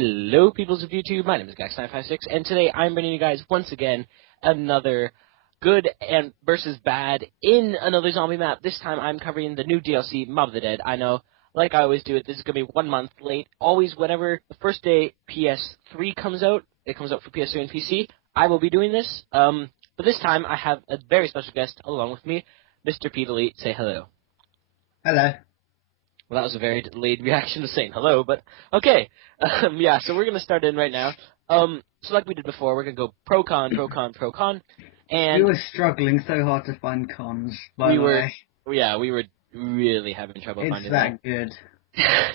Hello, peoples of YouTube. My name is Gax956, and today I'm bringing you guys once again another good and versus bad in another zombie map. This time I'm covering the new DLC, Mob of the Dead. I know, like I always do it, this is going to be 1 month late. Always whenever the first day PS3 comes out, it comes out for PS3 and PC, I will be doing this. But this time I have a very special guest along with me, Mr. PeateElite. Say hello. Hello. Well, that was a very delayed reaction to saying hello, but okay. Yeah, so we're going to start in right now. So like we did before, we're going to go pro-con, pro-con, pro-con. And we were struggling so hard to find cons, by the way. Yeah, we were really having trouble finding them. It's that good.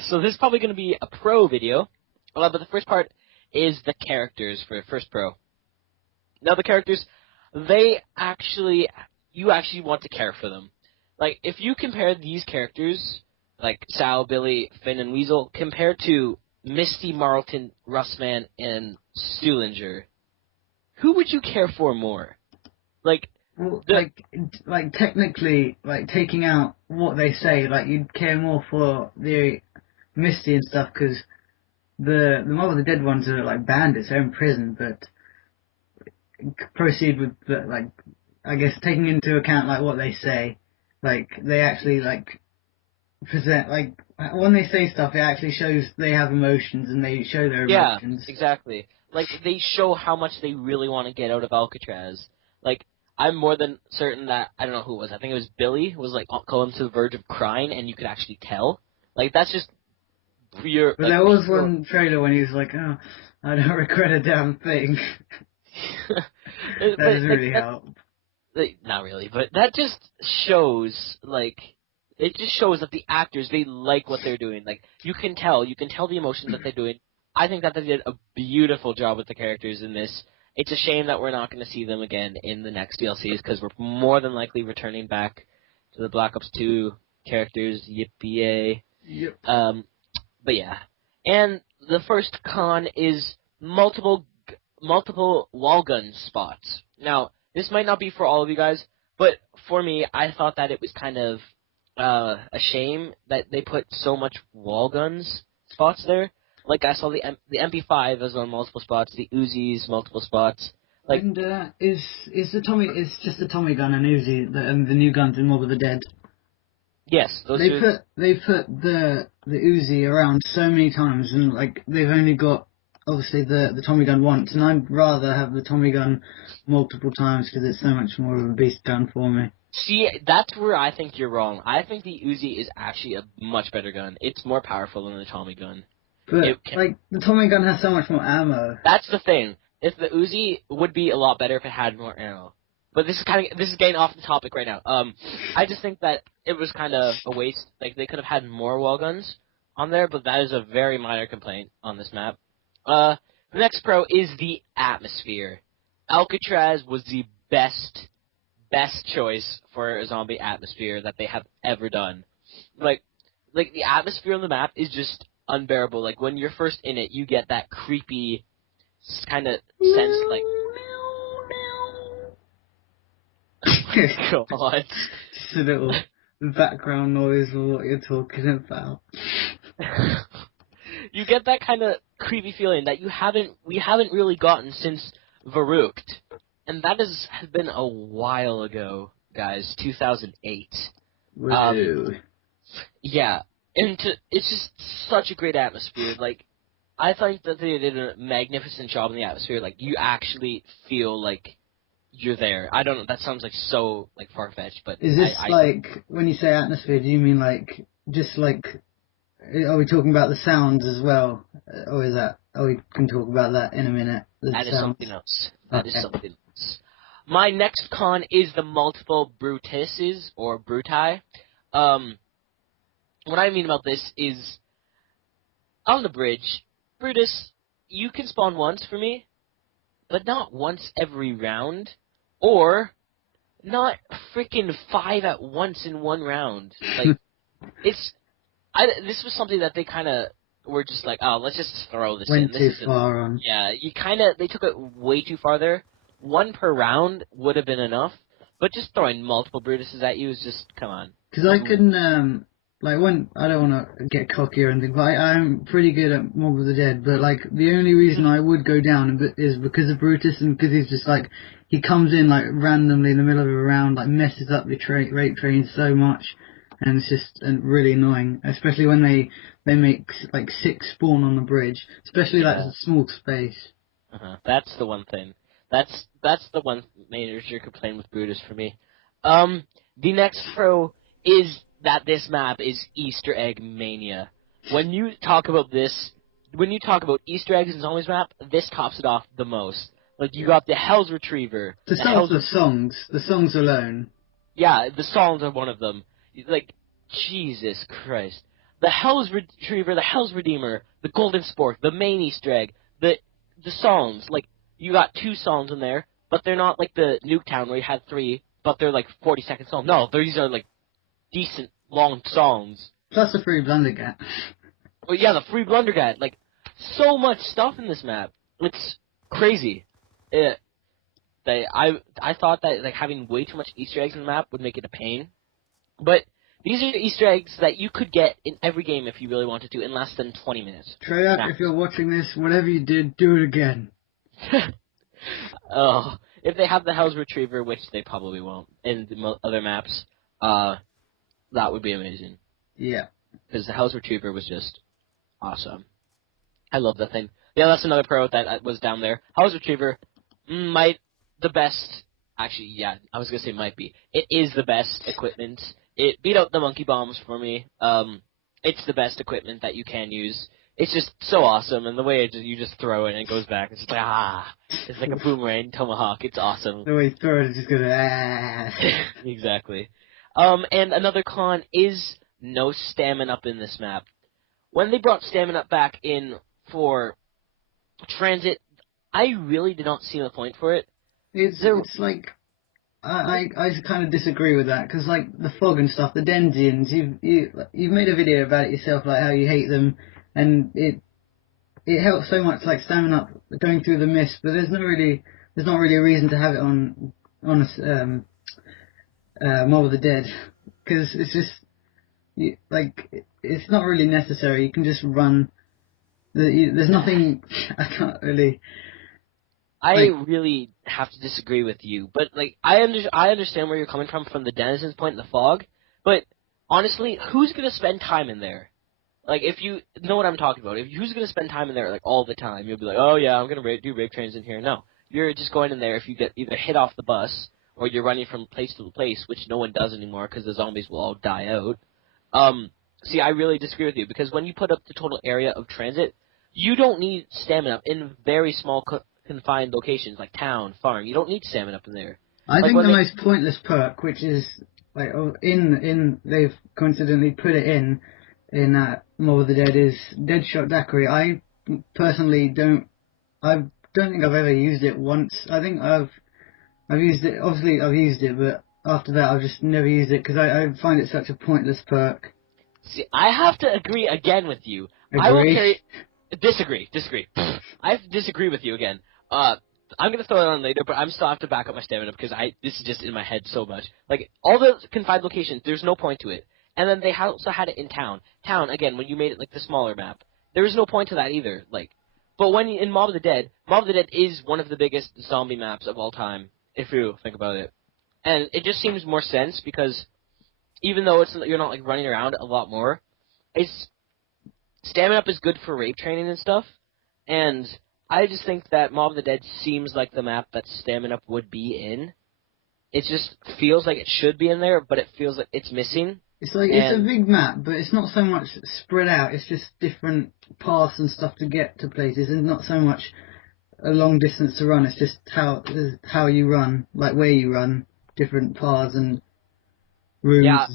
So this is probably going to be a pro video, but the first part is the characters for first pro. Now the characters, you actually want to care for them. Like, if you compare these characters, like Sal, Billy, Finn, and Weasel, compared to Misty, Marlton, Russman, and Stuhlinger, who would you care for more? Like, well, like technically, like taking out what they say, like you'd care more for the Misty and stuff because the Mob of the Dead ones are like bandits, they're in prison, but proceed with the, like, I guess taking into account like what they say, like they actually like present, like when they say stuff, it actually shows they have emotions and they show their emotions. Yeah, exactly. Like, they show how much they really want to get out of Alcatraz. Like, I'm more than certain that, I don't know who it was, I think it was Billy, was like going to the verge of crying, and you could actually tell. Like, that's just pure. But like, there was one trailer when he was like, "Oh, I don't regret a damn thing." That doesn't really help. Not really, but that just shows, like, it just shows that the actors, they like what they're doing. Like, you can tell the emotions that they're doing. I think that they did a beautiful job with the characters in this. It's a shame that we're not going to see them again in the next DLCs, because we're more than likely returning back to the Black Ops 2 characters. Yippee-yay. Yep. But yeah. And the first con is multiple wall gun spots. Now, this might not be for all of you guys, but for me, I thought that it was kind of a shame that they put so much wall guns spots there. Like, I saw the MP5 is on multiple spots, the Uzis multiple spots. Like, and it's just the Tommy gun and Uzi, the new guns in Mob of the Dead. Yes, they put the Uzi around so many times, and like they've only got obviously the Tommy gun once, and I'd rather have the Tommy gun multiple times because it's so much more of a beast gun for me. See, that's where I think you're wrong. I think the Uzi is actually a much better gun. It's more powerful than the Tommy gun. But like the Tommy gun has so much more ammo. That's the thing. If the Uzi would be a lot better if it had more ammo. But this is getting off the topic right now. I just think that it was kind of a waste. Like, they could have had more wall guns on there, but that is a very minor complaint on this map. The next pro is the atmosphere. Alcatraz was the best choice for a zombie atmosphere that they have ever done. Like the atmosphere on the map is just unbearable. Like, when you're first in it, you get that creepy kind of sense, like. God. Just a little background noise of what you're talking about. You get that kind of creepy feeling that we haven't really gotten since Verrucht. And that has been a while ago, guys, 2008. Woo. Yeah, and it's just such a great atmosphere. Like, I think that they did a magnificent job in the atmosphere. Like, you actually feel like you're there. I don't know, that sounds like so, like, far-fetched, but is this like, when you say atmosphere, do you mean like, just like, are we talking about the sounds as well? Or is that, we can talk about that in a minute. That is something else. That is something else. My next con is the multiple Brutuses, or Bruti. What I mean about this is, on the bridge, Brutus, you can spawn once for me, but not once every round, or not freaking 5 at once in one round. Like, this was something that they kind of were just like, oh, let's just throw this in. Went too far on. Yeah, they took it way too far there. 1 per round would have been enough, but just throwing multiple Brutuses at you is just, come on. Because I can, like when I don't want to get cocky or anything, but I'm pretty good at Mob of the Dead. But like the only reason I would go down is because of Brutus, and because he's just like he comes in like randomly in the middle of a round, like messes up your rape train so much, and it's just really annoying, especially when they make like 6 spawn on the bridge, especially like Yeah. a small space. That's the one thing. That's the one major complaint with Brutus for me. The next pro is that this map is Easter egg mania. When you talk about Easter eggs in Zombies map, this tops it off the most. Like you got the Hell's Retriever, To start off the songs alone. yeah, the songs are one of them. Like Jesus Christ, the Hell's Retriever, the Hell's Redeemer, the Golden Spork, the main Easter egg, the songs, like, you got 2 songs in there, but they're not like the Nuketown where you had 3, but they're like 40-second songs. No, these are like decent, long songs. Plus the free Blundergat. Well, yeah, the free Blundergat, like, so much stuff in this map. It's crazy. I thought that, like, having way too much Easter eggs in the map would make it a pain, but these are Easter eggs that you could get in every game if you really wanted to in less than 20 minutes. Treyarch, if you're watching this, whatever you did, do it again. Oh, if they have the Hell's Retriever, which they probably won't, in the other maps, that would be amazing. Yeah. Because the Hell's Retriever was just awesome. I love that thing. Yeah, that's another pro that was down there. Hell's Retriever, the best. Actually, yeah, I was gonna say might be. It is the best equipment. It beat out the monkey bombs for me. It's the best equipment that you can use. It's just so awesome, and the way you just throw it and it goes back, it's just like, it's like a boomerang tomahawk. It's awesome. The way you throw it is just gonna, Exactly. And another con is no stamina up in this map. When they brought stamina up back in for transit, I really did not see the point for it. It's like, I kind of disagree with that, because like the fog and stuff, the Denzians, you've made a video about it yourself, like how you hate them, and it helps so much, like standing up, going through the mist, but there's not really a reason to have it on Mob of the Dead, because it's just it's not really necessary. You can just run. There's nothing. I can't really. I really have to disagree with you, but like I understand where you're coming from the Denizens' point in the fog, but honestly, who's gonna spend time in there? Like, if you know what I'm talking about, who's gonna spend time in there like all the time? You'll be like, oh yeah, I'm gonna do rape trains in here. No, you're just going in there if you get either hit off the bus or you're running from place to place, which no one does anymore because the zombies will all die out. See, I really disagree with you, because when you put up the total area of transit, you don't need stamina in very small confined locations like town, farm. You don't need stamina up in there. I think the most pointless perk, which is like they've coincidentally put it in Mob of the Dead, is Deadshot Daiquiri. I personally don't think I've ever used it once. I think I've used it. Obviously, I've used it, but after that, I've just never used it because I find it such a pointless perk. See, I have to agree again with you. Agree. Disagree. I have to disagree with you again. I'm gonna throw it on later, but I'm still have to back up my stamina because this is just in my head so much. Like, all the confined locations, there's no point to it. And then they also had it in town. Town, again, when you made it like the smaller map, there was no point to that either. Like, but when in Mob of the Dead is one of the biggest zombie maps of all time, if you think about it. And it just seems more sense because even though you're not like running around a lot more, stamina up is good for rape training and stuff. And I just think that Mob of the Dead seems like the map that stamina up would be in. It just feels like it should be in there, but it feels like it's missing. It's like it's a big map, but it's not so much spread out. It's just different paths and stuff to get to places, and not so much a long distance to run. It's just how you run, like where you run, different paths and rooms. Yeah,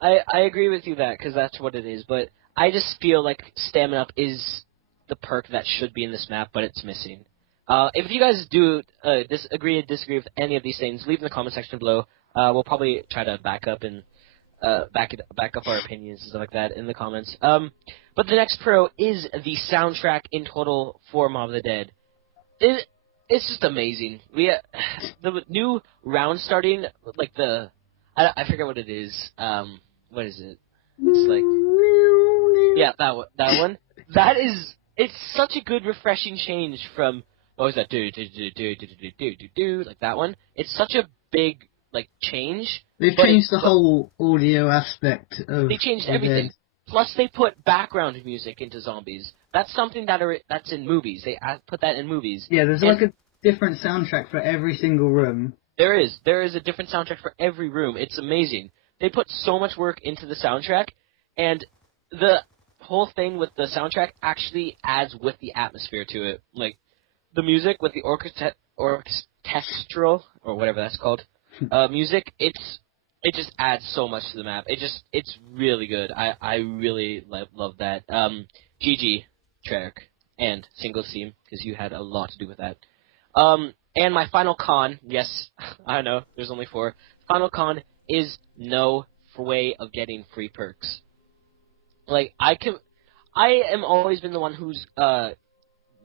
I agree with you that because that's what it is. But I just feel like stamina up is the perk that should be in this map, but it's missing. If you guys do agree or disagree with any of these things, leave in the comment section below. We'll probably try to back up our opinions and stuff like that in the comments. But the next pro is the soundtrack in total for Mob of the Dead. It's just amazing. The new round starting, like I forget what it is. What is it? It's like, yeah, that one. It's such a good, refreshing change from, what was that, do, like that one. It's such a big, like, change. They've changed the whole audio aspect of They changed the everything. Dead. Plus, they put background music into zombies. That's something that's in movies. They put that in movies. Yeah, there's like a different soundtrack for every single room. There is a different soundtrack for every room. It's amazing. They put so much work into the soundtrack, and the whole thing with the soundtrack actually adds with the atmosphere to it. Like, the music with the orchestral, or whatever that's called, music, it just adds so much to the map. It's really good. I really love that. GG, Treyarch, and Single Seam, because you had a lot to do with that. And my final con, yes, I know, there's only 4. Final con is no way of getting free perks. Like, I am always been the one who's,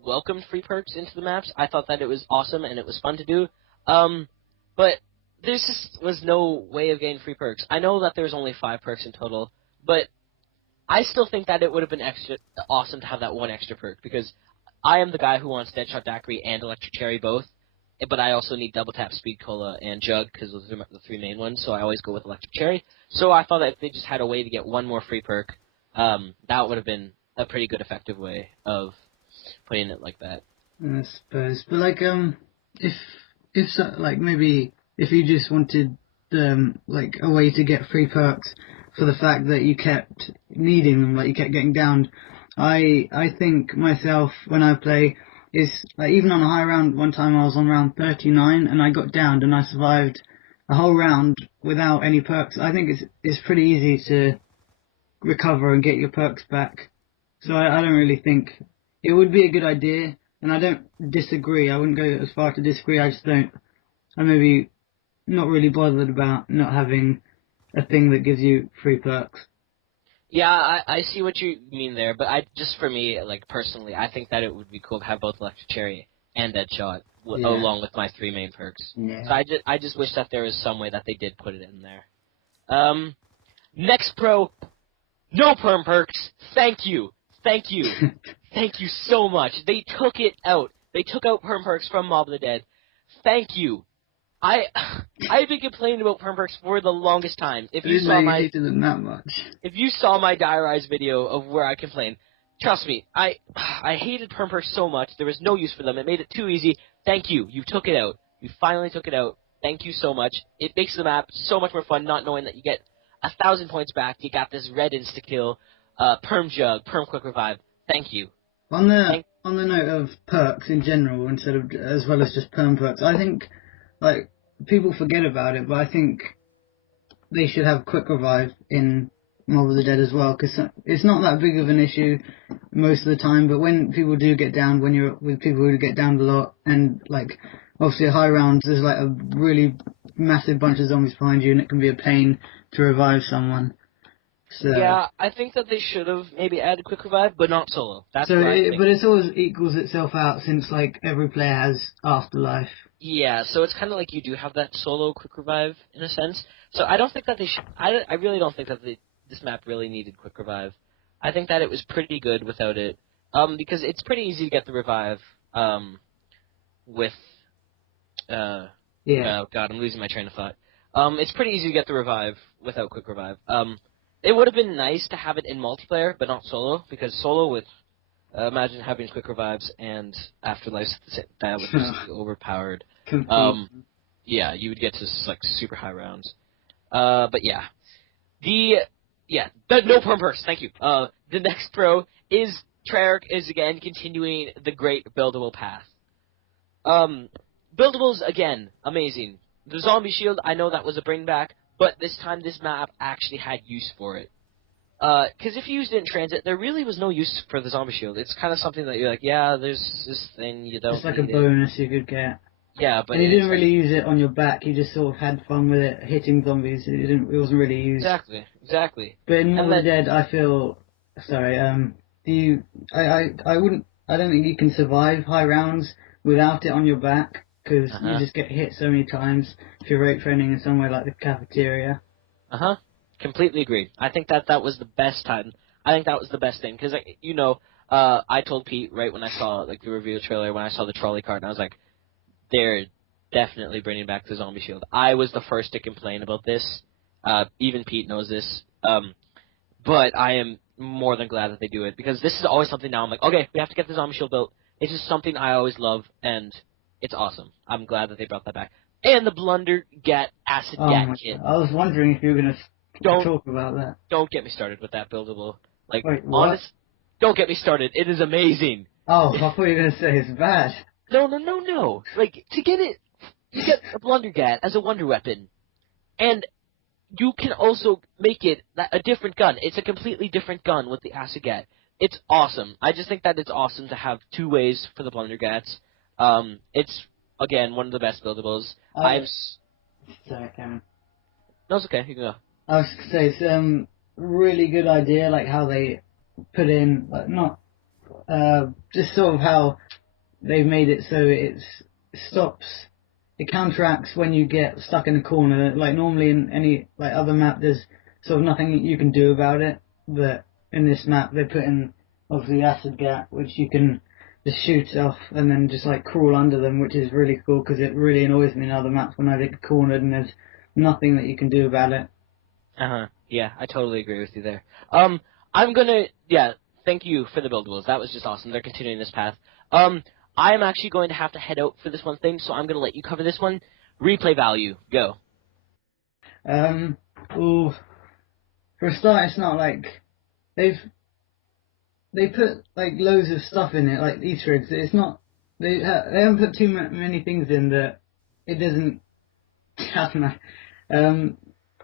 welcomed free perks into the maps. I thought that it was awesome and it was fun to do. But there just was no way of getting free perks. I know that there's only 5 perks in total, but I still think that it would have been awesome to have that one extra perk, because I am the guy who wants Deadshot Daiquiri and Electric Cherry both, but I also need Double Tap, Speed Cola, and Jug, because those are the 3 main ones, so I always go with Electric Cherry. So I thought that if they just had a way to get one more free perk, that would have been a pretty good, effective way of putting it like that. I suppose. But, like, if so, like, maybe if you just wanted, like, a way to get free perks for the fact that you kept needing them, like, you kept getting downed, I think myself, when I play, is, like, even on a high round, one time I was on round 39, and I got downed, and I survived a whole round without any perks. I think it's pretty easy to recover and get your perks back. So I don't really think it would be a good idea, and I don't disagree. I wouldn't go as far to disagree. I'm maybe not really bothered about not having a thing that gives you free perks. Yeah, I see what you mean there, but for me, like, personally, I think that it would be cool to have both Electric Cherry and Deadshot along with my 3 main perks. Yeah. So I just wish that there was some way that they did put it in there. Next pro, no perm perks. Thank you. Thank you so much. They took it out. They took out perm perks from Mob of the Dead. Thank you. I've been complaining about perm perks for the longest time. If you hated them that much. If you saw my Diarize video of where I complained, trust me, I hated perm perks so much. There was no use for them. It made it too easy. Thank you. You took it out. You finally took it out. Thank you so much. It makes the map so much more fun, not knowing that you get 1,000 points back. You got this red insta-kill, perm jug, perm quick revive. Thank you. On the note of perks in general, as well as just perm perks, I think, like, people forget about it, but I think they should have quick revive in Mob of the Dead as well, because it's not that big of an issue most of the time, but when people do get down, when you're with people who get down a lot, and, like, obviously at high rounds, there's, like, a really massive bunch of zombies behind you, and it can be a pain to revive someone. So, yeah, I think that they should have maybe added quick revive, but not solo. That's what I think. But it always equals itself out, since, like, every player has afterlife. Yeah, so it's kind of like you do have that solo quick revive in a sense. So I don't think that they should. I really don't think that this map really needed quick revive. I think that it was pretty good without it. Because it's pretty easy to get the revive. With. Yeah. Oh God, I'm losing my train of thought. It's pretty easy to get the revive without quick revive. It would have been nice to have it in multiplayer, but not solo, because solo with. Imagine having quick revives and afterlives. That would just be overpowered. Yeah, you would get to, like, super high rounds. But yeah. No perm perks, thank you. The next pro is Treyarch is again continuing the great buildable path. Buildables, again, amazing. The zombie shield, I know that was a bring back, but this time this map actually had use for it. Because if you used it in transit, there really was no use for the zombie shield. It's kind of something that you're like, yeah, there's this thing, you don't. It's like a bonus you could get. Yeah, but and you didn't really use it on your back. You just sort of had fun with it, hitting zombies. It wasn't really used. Exactly. But in Mob of the Dead, I feel sorry. I don't think you can survive high rounds without it on your back, because you just get hit so many times if you're rate training in somewhere like the cafeteria. Completely agree. I think that was the best time. I think that was the best thing because I told Pete right when I saw like the reveal trailer when I saw the trolley cart and I was like, they're definitely bringing back the zombie shield. I was the first to complain about this. Even Pete knows this. But I am more than glad that they do it because this is always something now I'm like, okay, we have to get the zombie shield built. It's just something I always love and it's awesome. I'm glad that they brought that back. And the acid gat kit. I was wondering if you were going to talk about that. Don't get me started with that buildable. Like, Wait, what? Don't get me started. It is amazing. Oh, I thought you were going to say it's bad. No. Like, to get a Blundergat as a wonder weapon, and you can also make it a different gun. It's a completely different gun with the acid gat. It's awesome. I just think that it's awesome to have two ways for the Blundergats. It's, again, one of the best buildables. Sorry, Cameron. No, it's okay. You can go. I was going to say, it's really good idea, like how they put in, like, not, just sort of how they've made it so it counteracts when you get stuck in a corner. Like normally in any like other map, there's sort of nothing you can do about it, but in this map they put in obviously acid gat, which you can just shoot off and then just like crawl under them, which is really cool because it really annoys me in other maps when I get cornered and there's nothing that you can do about it. Yeah, I totally agree with you there. Thank you for the buildables. That was just awesome. They're continuing this path. I'm actually going to have to head out for this one thing, so I'm going to let you cover this one. Replay value, go. For a start, it's not like they put like loads of stuff in it, like Easter eggs. It's not they haven't put too many things in that it doesn't. I don't know.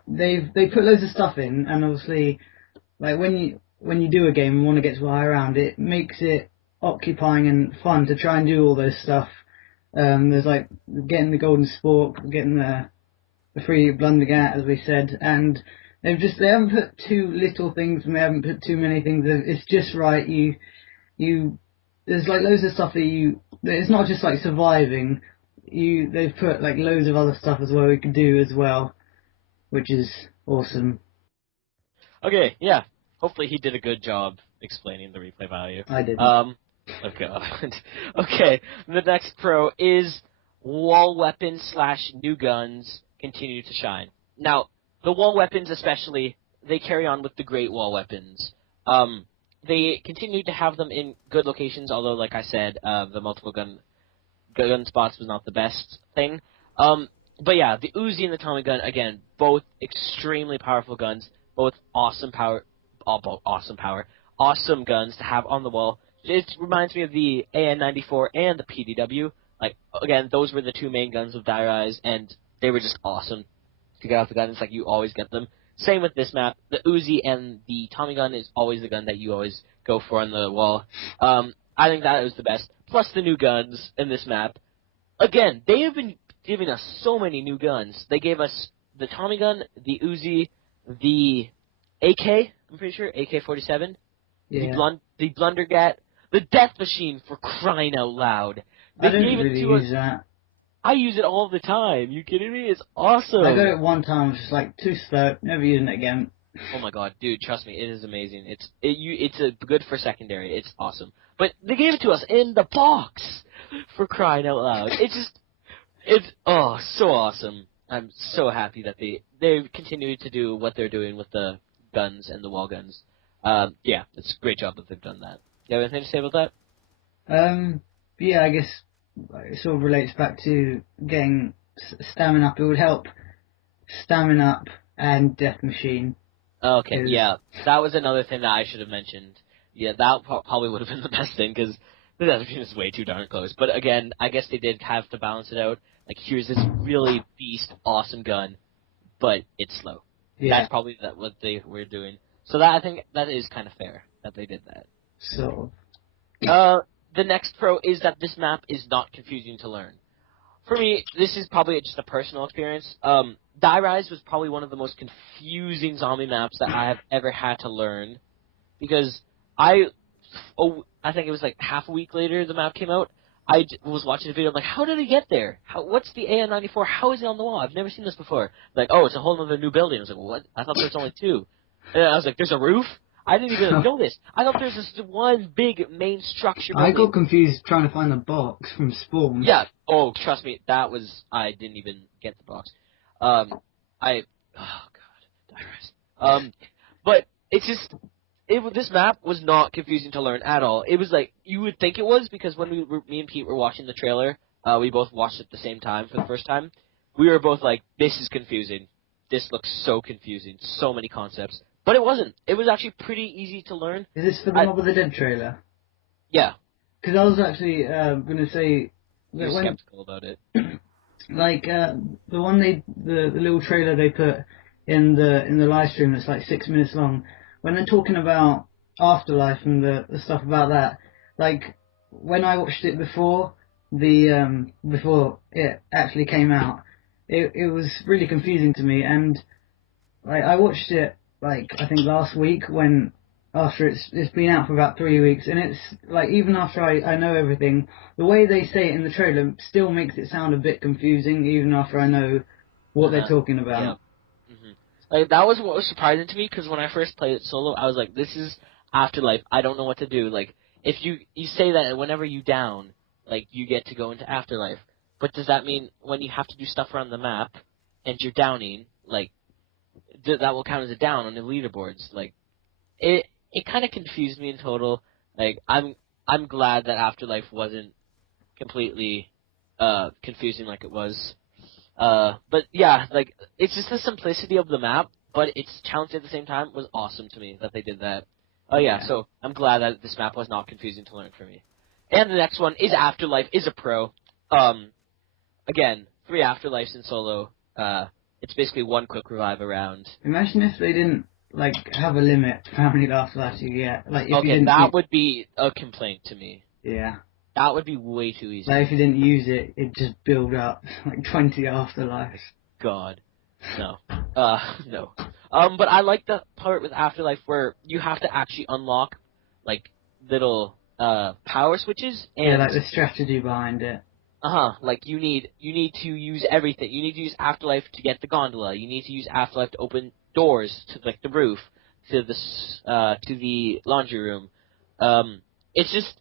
They put loads of stuff in, and obviously, like when you do a game and want to get to a high round, it makes it occupying and fun to try and do all those stuff. There's like getting the golden spork, getting the free blundergat, as we said, and they haven't put too little things and they haven't put too many things. It's just right. There's like loads of stuff it's not just like surviving. They've put like loads of other stuff as well we can do as well, which is awesome. Okay, yeah. Hopefully he did a good job explaining the replay value. I did. Oh god. Okay, the next pro is wall weapons / new guns continue to shine. Now, the wall weapons especially, they carry on with the great wall weapons. They continue to have them in good locations, although, like I said, the multiple gun spots was not the best thing. But yeah, the Uzi and the Tommy gun, again, both extremely powerful guns, both awesome guns to have on the wall. It reminds me of the AN-94 and the PDW. Like, again, those were the two main guns of Die Rise, and they were just awesome to get off the gun. It's like you always get them. Same with this map. The Uzi and the Tommy gun is always the gun that you always go for on the wall. I think that was the best. Plus the new guns in this map. Again, they have been giving us so many new guns. They gave us the Tommy gun, the Uzi, the AK, I'm pretty sure, AK-47, yeah. the Blundergat, the Death Machine, for crying out loud. They I don't gave really it to use us. that. I use it all the time. You kidding me? It's awesome. I got it one time, was just like too slow, never using it again. Oh my god, dude, trust me, it is amazing. It's a good for secondary. It's awesome. But they gave it to us in the box, for crying out loud. It's so awesome. I'm so happy that they've continued to do what they're doing with the guns and the wall guns. Yeah, it's a great job that they've done that. You have anything to say about that? Yeah, I guess it sort of relates back to getting stamina up. It would help stamina up and Death Machine. Okay, yeah, that was another thing that I should have mentioned. Yeah, that probably would have been the best thing, because the Death Machine is way too darn close. But again, I guess they did have to balance it out. Like, here's this really beast, awesome gun, but it's slow. Yeah. That's probably what they were doing. So I think that is kind of fair that they did that. So, the next pro is that this map is not confusing to learn. For me, this is probably just a personal experience. Die Rise was probably one of the most confusing zombie maps that I have ever had to learn, because I think it was like half a week later the map came out. was watching the video. I'm like, how did he get there? What's the AN-94? How is it on the wall? I've never seen this before. Like, oh, it's a whole other new building. I was like, what? I thought there was only 2. And I was like, there's a roof? I didn't even know this. I thought there's this one big main structure building. I got confused trying to find the box from Spawn. Yeah. Oh, trust me, I didn't even get the box. Oh god, digress. But it's just, this map was not confusing to learn at all. It was like, you would think it was, because when me and Pete were watching the trailer, we both watched it at the same time for the first time. We were both like, this is confusing. This looks so confusing. So many concepts. But it wasn't. It was actually pretty easy to learn. Is this for the Mob of the Dead trailer? Yeah. Because I was actually going to say... You're skeptical about it. Like, the one the little trailer they put in the live stream that's like 6 minutes long, when they're talking about Afterlife and the stuff about that, like, when I watched it before it actually came out, it was really confusing to me, and like, I watched it, like, I think last week, after it's been out for about 3 weeks, and it's like, even after I know everything, the way they say it in the trailer still makes it sound a bit confusing, even after I know what they're talking about. Yeah. Like, that was what was surprising to me, because when I first played it solo, I was like, this is Afterlife, I don't know what to do. Like, if you say that whenever you down, like, you get to go into Afterlife, but does that mean when you have to do stuff around the map, and you're downing, like, that will count as a down on the leaderboards? Like, it kind of confused me in total. Like, I'm glad that Afterlife wasn't completely confusing like it was. But yeah, like, it's just the simplicity of the map, but its challenge at the same time was awesome to me that they did that. Oh yeah, so I'm glad that this map was not confusing to learn for me. And the next one is Afterlife, is a pro. Again, 3 Afterlives in solo. It's basically 1 quick revive around. Imagine if they didn't, like, have a limit to how many Afterlives you get. Like, if Okay, that would be a complaint to me. Yeah. That would be way too easy. Like, if you didn't use it, it'd just build up, like, 20 Afterlives. God. No. No. But I like the part with Afterlife where you have to actually unlock, like, little, power switches. And yeah, like the strategy behind it. Like, you need to use everything. You need to use Afterlife to get the gondola. You need to use Afterlife to open doors to, like, the roof, to the laundry room. It's just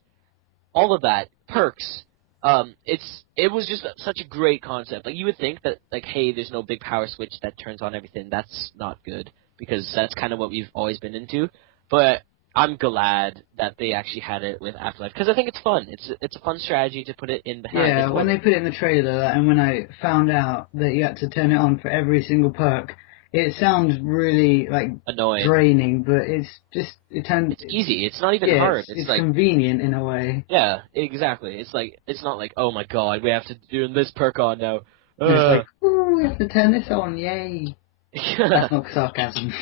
all of that. Perks. It was just such a great concept. Like, you would think that, like, hey, there's no big power switch that turns on everything. That's not good, because that's kind of what we've always been into. But I'm glad that they actually had it with Afterlife, because I think it's fun. It's a fun strategy to put it in behind. Yeah, when they put it in the trailer, and when I found out that you had to turn it on for every single perk, it sounds really, like, annoying, draining, but it's easy. It's not even hard. It's like, convenient in a way. Yeah, exactly. It's not like, oh my god, we have to do this perk on now. It's like, ooh, we have to turn this on, yay. That's not sarcasm.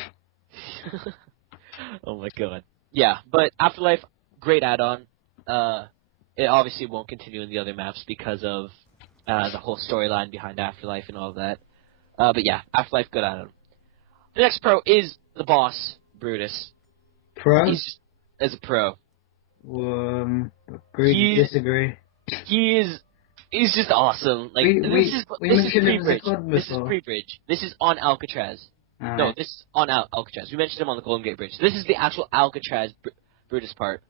Oh my god. Yeah, but Afterlife, great add-on. It obviously won't continue in the other maps because of the whole storyline behind Afterlife and all that. But yeah, Afterlife, good add-on. The next pro is the boss, Brutus. Pro? He's as a pro. Agree, disagree. He's just awesome. Like, this is pre-bridge. This is pre-bridge. This is on Alcatraz. Right. No, this is on Alcatraz. We mentioned him on the Golden Gate Bridge. This is the actual Alcatraz Brutus part.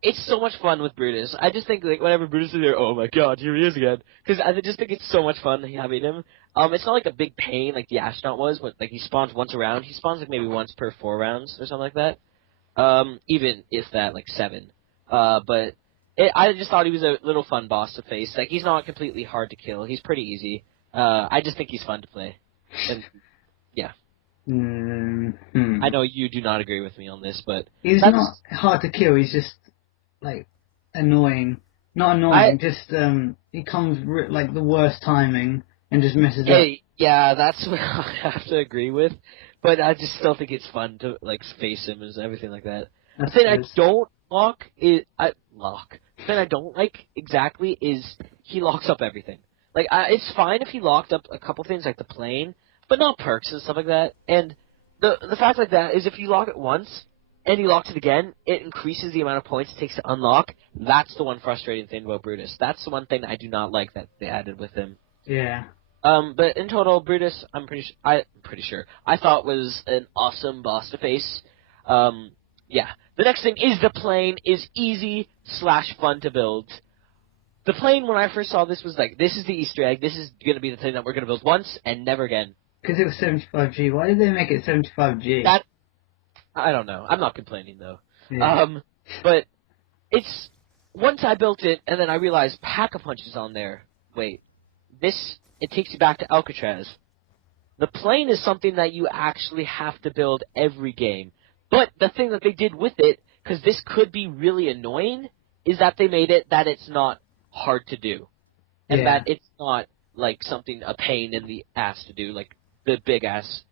It's so much fun with Brutus. I just think, like, whenever Brutus is there, oh my god, here he is again. Because I just think it's so much fun having him. It's not like a big pain like the astronaut was, but, like, he spawns once a round. He spawns, like, maybe once per 4 rounds or something like that. Even if that, like, 7. But I just thought he was a little fun boss to face. Like, he's not completely hard to kill. He's pretty easy. I just think he's fun to play. And, yeah. I know you do not agree with me on this, but... He's not hard to kill, he's just, like, annoying. Not annoying, just, he comes, like, the worst timing and just messes up. Yeah, that's what I have to agree with, but I just still think it's fun to, like, face him and everything like that. The thing I don't I don't like exactly is he locks up everything. Like, it's fine if he locked up a couple things like the plane, but not perks and stuff like that. And the fact like that is if you lock it once and you locked it again, it increases the amount of points it takes to unlock. That's the one frustrating thing about Brutus. That's the one thing that I do not like that they added with him. Yeah. But in total, Brutus, I'm pretty sure, I thought was an awesome boss to face. Yeah. The next thing is the plane is easy/fun to build. The plane, when I first saw this, was like, this is the Easter egg. This is going to be the thing that we're going to build once and never again. Because it was 75G. Why did they make it 75G? I don't know. I'm not complaining, though. Yeah. But it's... Once I built it, and then I realized Pack-a-Punch is on there. Wait. It takes you back to Alcatraz. The plane is something that you actually have to build every game. But the thing that they did with it, because this could be really annoying, is that they made it that it's not hard to do. And that it's not, like, something, a pain in the ass to do, like the big-ass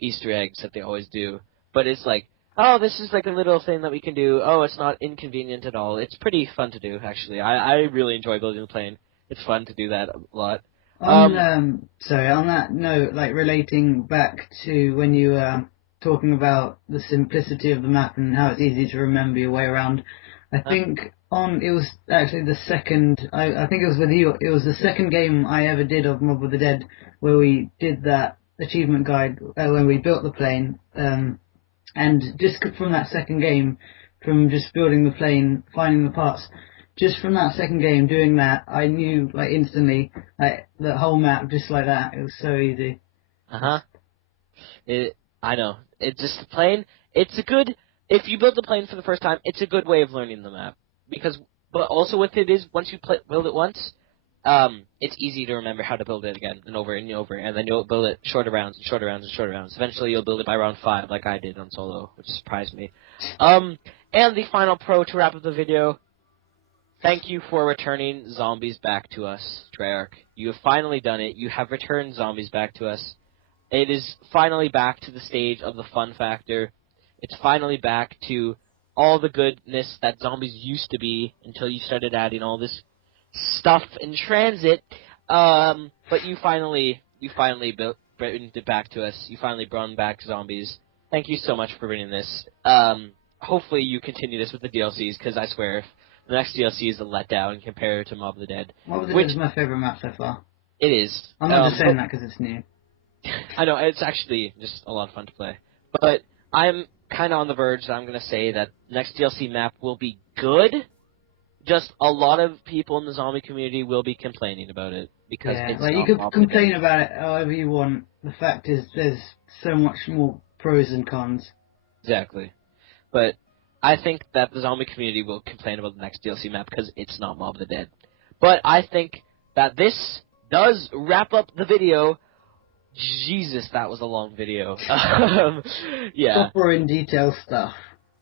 Easter eggs that they always do. But it's like, oh, this is like a little thing that we can do. Oh, it's not inconvenient at all. It's pretty fun to do, actually. I really enjoy building the plane. It's fun to do that a lot. On that note, like relating back to when you were talking about the simplicity of the map and how it's easy to remember your way around, I think it was actually the second, I think it was with you, it was the second game I ever did of Mob of the Dead where we did that achievement guide when we built the plane, and just from that second game, from just building the plane, finding the parts, just from that second game, doing that, I knew, like, instantly, like, the whole map, just like that. It was so easy. I know. It's just the plane. It's a good... If you build the plane for the first time, it's a good way of learning the map. But also with it is, once you build it once, it's easy to remember how to build it again and over and over. And then you'll build it shorter rounds and shorter rounds and shorter rounds. Eventually you'll build it by round 5, like I did on solo, which surprised me. And the final pro to wrap up the video... Thank you for returning zombies back to us, Treyarch. You have finally done it. You have returned zombies back to us. It is finally back to the stage of the fun factor. It's finally back to all the goodness that zombies used to be until you started adding all this stuff in transit. But you finally brought it back to us. You finally brought back zombies. Thank you so much for bringing this. Hopefully you continue this with the DLCs, because I swear, if the next DLC is a letdown compared to Mob of the Dead. Mob of the Dead is my favourite map so far. It is. I'm not just saying that because it's new. I know, it's actually just a lot of fun to play. But I'm kind of on the verge that I'm going to say that next DLC map will be good, just a lot of people in the zombie community will be complaining about it. Because it's like, you could complain about it however you want. The fact is, there's so much more pros and cons. Exactly. But I think that the zombie community will complain about the next DLC map because it's not Mob of the Dead. But I think that this does wrap up the video. Jesus, that was a long video. Yeah. Proper in detail stuff.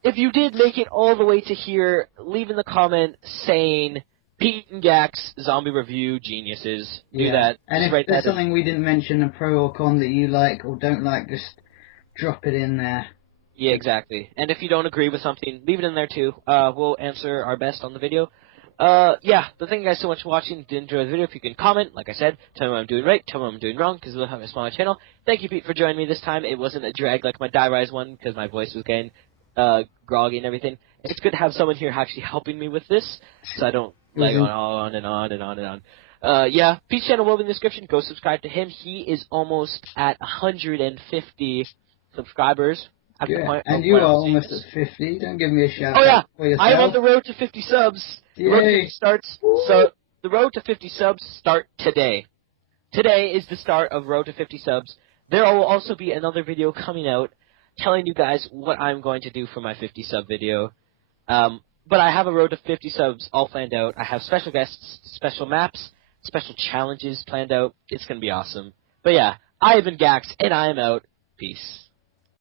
If you did make it all the way to here, leave in the comment saying Pete and Gax zombie review geniuses. Do that. And if there's something we didn't mention, a pro or con that you like or don't like, just drop it in there. Yeah, exactly. And if you don't agree with something, leave it in there too. We'll answer our best on the video. Yeah, but thank you guys so much for watching. If you enjoyed the video, if you can comment, like I said, tell me what I'm doing right, tell me what I'm doing wrong, because we'll have a smaller channel. Thank you, Pete, for joining me this time. It wasn't a drag like my Die Rise one, because my voice was getting groggy and everything. It's good to have someone here actually helping me with this, so I don't like going on and on and on and on. Yeah, Pete's channel will be in the description. Go subscribe to him. He is almost at 150 subscribers. Yeah, and you are almost at 50. Don't give me a shout out for yourself. I am on the road to 50 subs. Yay. The road to 50 subs start today. Today is the start of Road to 50 subs. There will also be another video coming out telling you guys what I'm going to do for my 50 sub video. But I have a Road to 50 subs all planned out. I have special guests, special maps, special challenges planned out. It's going to be awesome. But yeah, I have been Gax, and I am out. Peace.